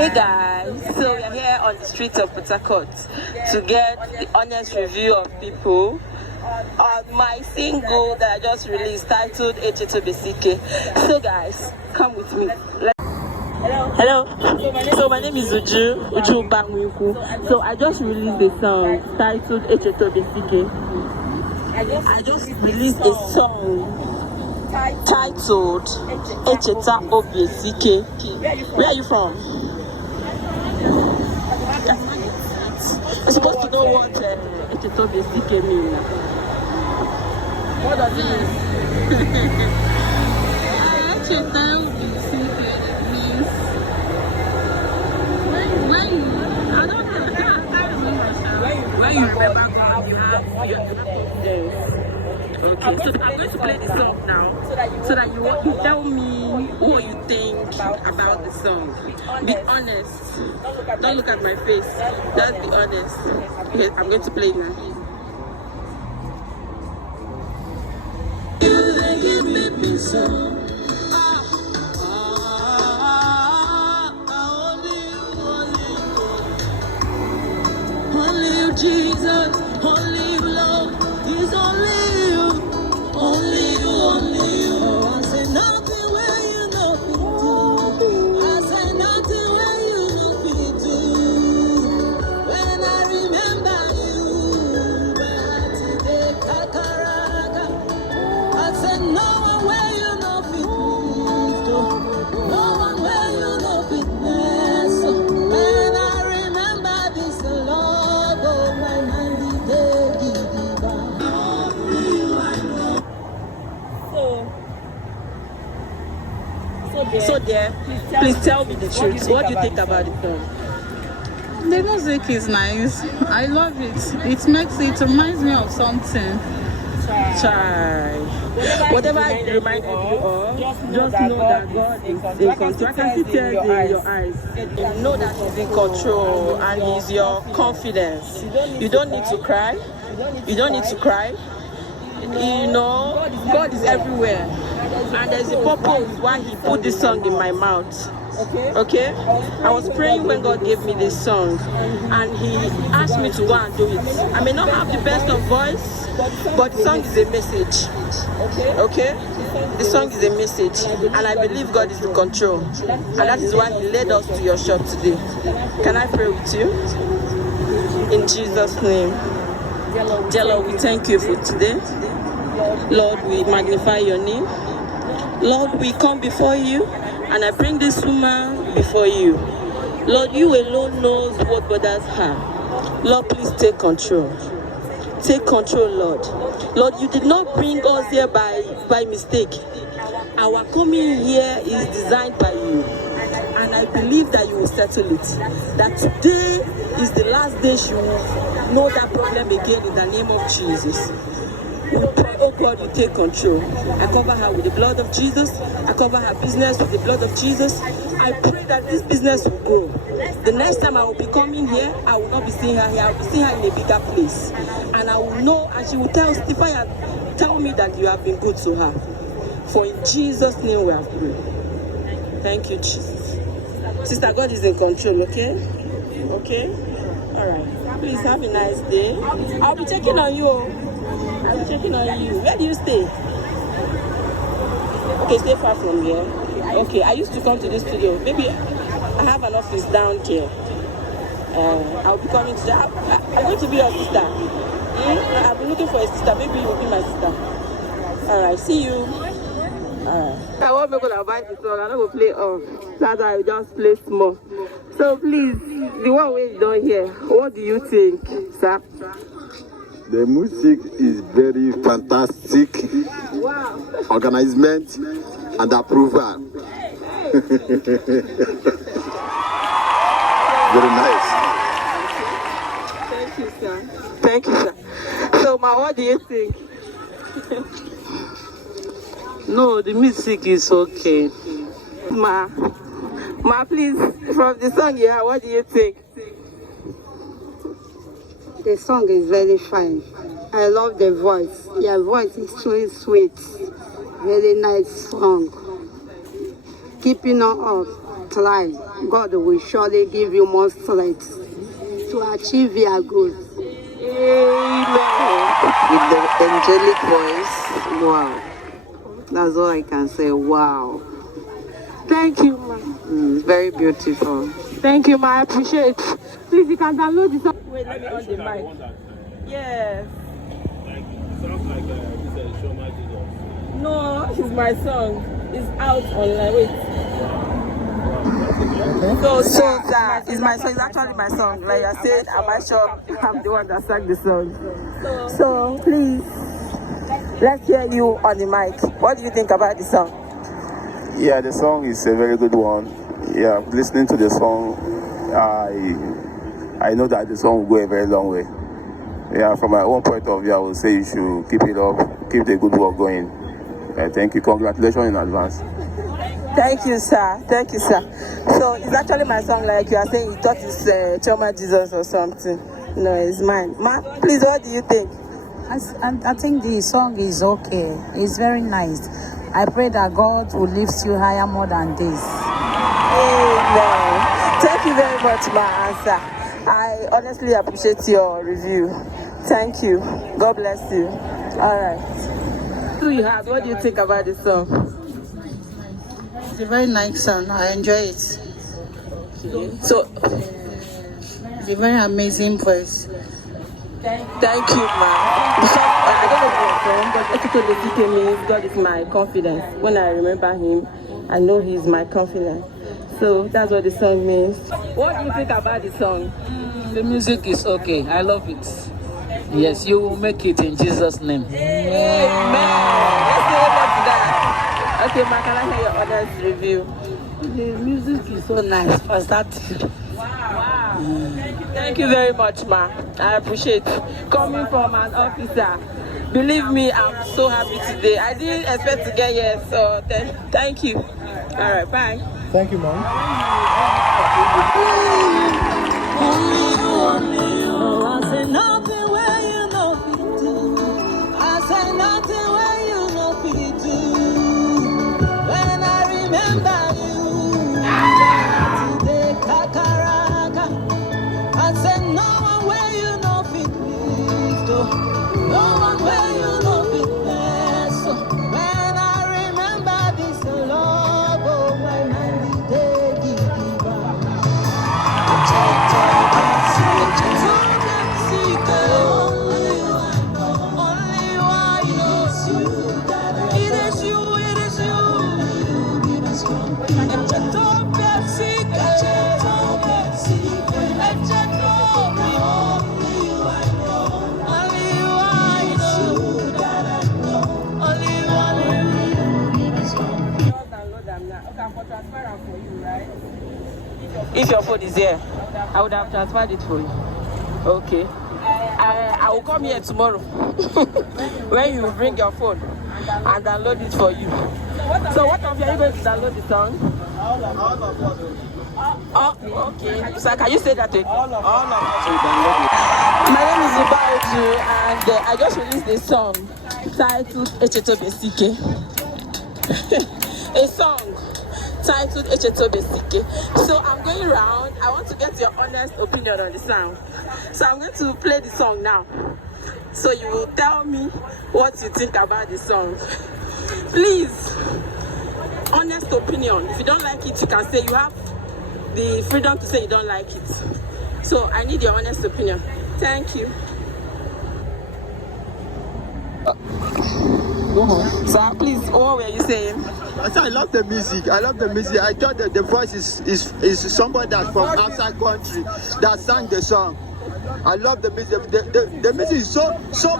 Hey guys, so we are here on the streets of Port Harcourt to get the honest review of people on my single that I just released titled Echeta obiesike. So guys, come with me. Hello. So my name is Ubahuju Nwaikwu. So I just released a song titled Echeta obiesike. I just released a song titled Echeta obiesike. Where are you from? You're supposed to know what Echeta obiesike means. What does it mean? Echeta obiesike means when you remember God, you have Yes. Okay, so I'm going to play the song now so that you tell me what you think about the song. Be honest. Don't look at my face. Just be honest. Okay, I'm going to play it now. Only you, Jesus, only you, Lord, is only you, only you, only you. I say nothing where you know me do. I say nothing where you know me do. When I remember you, but today kakaraka. I say no one where you know me do. No one where you know me do. When I remember this love, oh my mind is dead. So there, please tell me the truth. What do you think about the song? the music is nice. I love it. It reminds me of something. Try. Whatever it reminds you of, just know that God is in control. I can see tears in your eyes. Know that He's in control and He's your confidence. You don't need to cry. You don't need to cry. You know, God is everywhere. And there's a purpose why He put this song in my mouth. Okay? I was praying when God gave me this song and He asked me to go and do it. I may not have the best of voice, but the song is a message. Okay? The song is a message and I believe God is in control. And that is why He led us to your shop today. Can I pray with you? In Jesus' name. Dear Lord, we thank you for today. Lord, we magnify your name. Lord, we come before you and I bring this woman before you. Lord, you alone knows what bothers her. Lord, please take control. Take control, Lord. Lord, you did not bring us here by mistake. Our coming here is designed by you. And I believe that you will settle it. That today is the last day she will know that problem again in the name of Jesus. We pray, oh God, you take control. I cover her with the blood of Jesus. I cover her business with the blood of Jesus. I pray that this business will grow. The next time I will be coming here, I will not be seeing her here. I will be seeing her in a bigger place. And I will know, and she will tell me that you have been good to her. For in Jesus' name we have prayed. Thank you, Jesus. Sister, God is in control, okay? Okay? Alright. Please have a nice day. I'll be checking on you. I'll be checking on you. Where do you stay? Okay, stay far from here. Okay, I used to come to this studio. Maybe I have an office down here. I'll be coming to I'm going to be your sister. I've been looking for a sister. Maybe you'll be my sister. Alright, see you. Alright. I won't be able to buy the song. I'm not going to play off. That's why I will just play small. So please, the one way you don't hear, what do you think, sir? The music is very fantastic. Wow. Organizement and approval. Very nice. Thank you, sir. Thank you, sir. So, Ma, what do you think? No, the music is okay. Ma, please, from the song you have, what do you think? The song is very fine. I love the voice. Your voice is so sweet. Very nice song. Keeping on up. try, God will surely give you more strength to achieve your goals. Amen. With the angelic voice, wow. That's all I can say, wow. Thank you, ma. It's very beautiful. Thank you, ma. I appreciate it. Please, you can download this. Wait, let me on the mic. Yes. Sounds like this is Shoma Jesus. No, it's my song. It's out online. Wait. So, it's my song. It's actually my song. Like I said, am I sure I'm the one that sang the song? So, please, let's hear you on the mic. What do you think about the song? Yeah, the song is a very good one. Yeah, listening to the song, I know that the song will go a very long way. Yeah, from my own point of view, I would say you should keep it up, keep the good work going. Thank you. Congratulations in advance. Thank you, sir. Thank you, sir. So it's actually my song, like you are saying, you thought it's Choma Jesus or something. No, it's mine. Ma, please, what do you think? I think the song is okay. It's very nice. I pray that God will lift you higher more than this. Amen. Thank you very much, ma, answer. I honestly appreciate your review. Thank you. God bless you. All right. What do you think about this song? It's a very nice song. I enjoy it. So, it's a very amazing voice. thank you, ma. Because I don't know what song, but Echeta obiesike means God is my confidence. When I remember him, I know he is my confidence. So that's what the song means. What do you think about the song? The music is okay. I love it. Yes, you will make it in Jesus' name. Amen. Let's say amen to that. Okay, ma, can I hear your honest review? The music is so nice for starting. Wow. Thank you very much, ma. I appreciate it. Coming from an officer. Believe me, I'm so happy today. I didn't expect to get here, so thank you. All right, bye. Thank you, Mom. I say nothing where you know we do. I say nothing where you know we do. When I remember you, today kakaraka. I say no one where you know we live. No one where you know we bless. So when I remember this love, oh my mind they give back. If your phone is here, I would have transferred it for you. Okay. I will come here tomorrow when you bring your phone and download it for you. So what of you are you going to download the song? Oh, okay. So can you say that again? All of us will download it. My name is Ubahuju and I just released a song titled Echeta obiesike. A song titled Echeta obiesike. So I'm going around. I want to get your honest opinion on the song. So I'm going to play the song now. So you will tell me what you think about the song. Please, honest opinion. If you don't like it, you can say you have the freedom to say you don't like it. So I need your honest opinion. Thank you. Go on. Sir, please, what were you saying? I love the music. I love the music. I thought that the voice is somebody that's from outside country that sang the song. I love the music. The music is so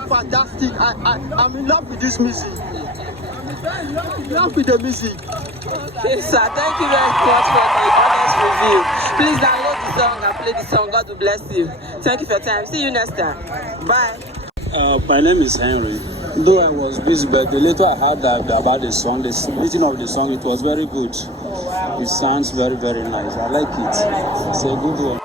fantastic. I'm in love with this music. I'm in love with the music. Yes, sir. Thank you very much for the honest review. Please download the song and play the song. God will bless you. Thank you for your time. See you next time. Bye. My name is Henry. Though I was busy, but the later I heard about the song, the meeting of the song, it was very good. It sounds very, very nice. I like it. It's a good one.